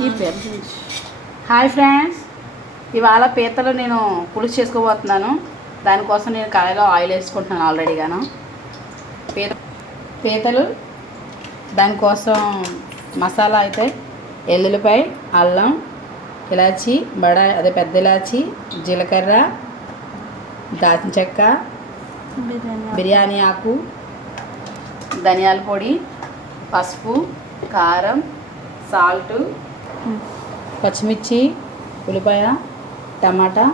ఈ పేరు hi friends, ఇవాళ పీతలు నేను పులుసు చేసుకోబోతున్నాను. దానికోసం నేను కడాయిలో ఆయిల్ వేసుకుంటున్నాను ఆల్రెడీగాను. పీతలు దానికోసం మసాలా అయితే ఎల్లుల్లిపాయ, అల్లం, ఇలాచి, అదే పెద్ద ఇలాచి, జీలకర్ర, దాల్చిన చెక్క, బిర్యానీ ఆకు, ధనియాల పొడి, పసుపు, కారం, సాల్ట్, పచ్చిమిర్చి, ఉల్లిపాయ, టమాటా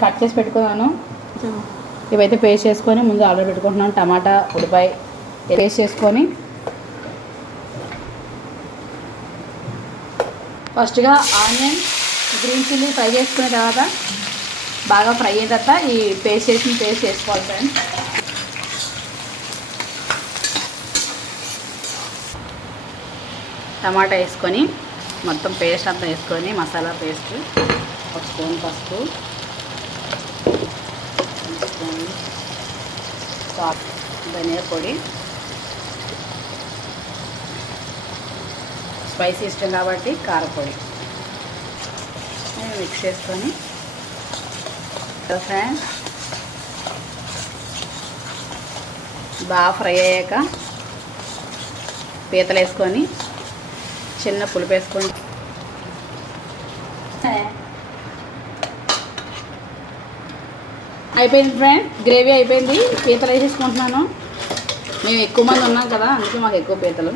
కట్ చేసి పెట్టుకున్నాను. ఇవైతే పేస్ట్ చేసుకొని ముందు ఆర్డర్ పెట్టుకుంటున్నాను. టమాటా, ఉల్లిపాయ పేస్ట్ చేసుకొని ఫస్ట్గా ఆనియన్, గ్రీన్ చిల్లీ ఫ్రై చేసుకున్న తర్వాత బాగా ఫ్రై అయిన తర్వాత ఈ పేస్ట్ చేసుకోవాలి ఫ్రెండ్స్. టమాటా వేసుకొని మొత్తం పేస్ట్ అంతా వేసుకొని మసాలా పేస్ట్, ఒక స్పూన్ పసుపు, స్పూన్ ధనియా పొడి, స్పైసీ ఇష్టం కాబట్టి కారపొడి మిక్స్ చేసుకొని ఫ్రెండ్స్ బాగా ఫ్రై అయ్యాక పీతలు వేసుకొని చిన్న పులుపు వేసుకొని అయిపోయింది ఫ్రెండ్. గ్రేవీ అయిపోయింది. పీతలు వేసేసుకుంటున్నాను. మేము ఎక్కువ మంది ఉన్నాం కదా, అందుకే మాకు ఎక్కువ పీతలు.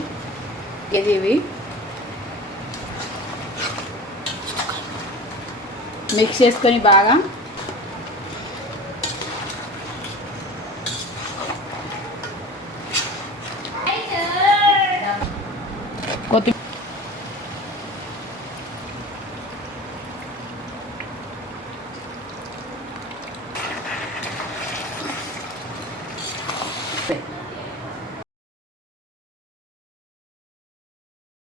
ఇవి మిక్స్ చేసుకొని బాగా కొత్తిమీర